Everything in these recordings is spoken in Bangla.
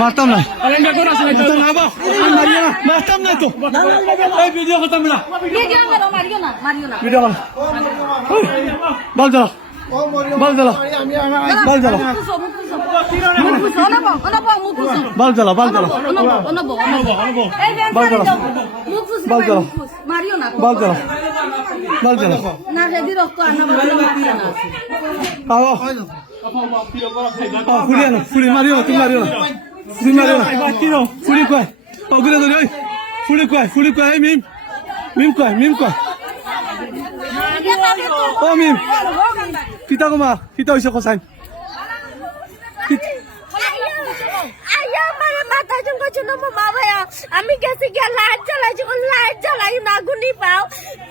মারতাম না মারতাম না তো এই ভিডিও করতাম না ভিডিও কর বল জ্বালা বল জ্বালা বল জ্বালা বল জ্বালা বল জ্বালা বল জ্বালা বল জ্বালা বল জ্বালা বল জ্বালা আও ফুড়ি আনো ফুড়ি মারিও তুমি মারিও না তুমি মারিও না ফুড়ি কয় ওগুলো ধরে ওই ফুড়ি কয় এই মিম কয় ও মিম কিতা কমা কিতা হইছে কসাই আমি গেছি গিয়া লাইট জ্বালাই না গুনি পাও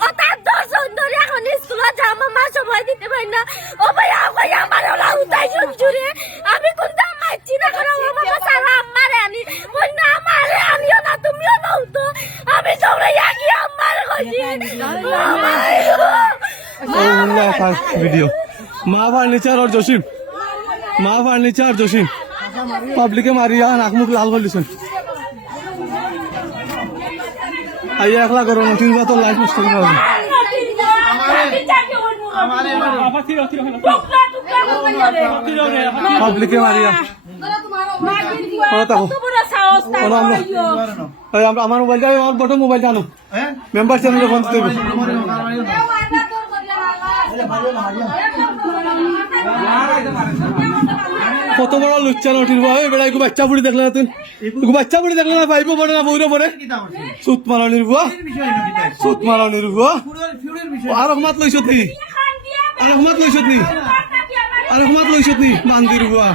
ও তার 10 জন ধরে এখন স্কুলে যা মা সময় দিতে পারি না ও ভাইয়া আমার ওলা উঠাই জুরে আমি কোনটা মারছি না কারণ আমার সারা আমারে আনি ওই না আমারে আনিও না তুমিও না তো আমি দৌড়াইয়া গিয়া আমার কইছি ভিডিও মা ফার্নিচার আর জসিম পাবলিকে মারিয়া নাক মুখ লাল করে দিছেন আইয়া একলা করো না তিন তো লাইট নষ্ট করে পাবো পাবলিকে মারিয়া আমার মোবাইলটা আমার বড় মোবাইলটা আনো মেম্বার চ্যানেলে ফোন দেবে কত বড় লুচ্চা নটির ভাই বেড়া একটু বাচ্চা বুড়ি দেখলে না তুই বাচ্চা বুড়ি দেখলে না পাইবো পড়ে না বইরে পড়ে সুত মারানির বুয়া আর রহমাত লইছত নি বান্দির বুয়া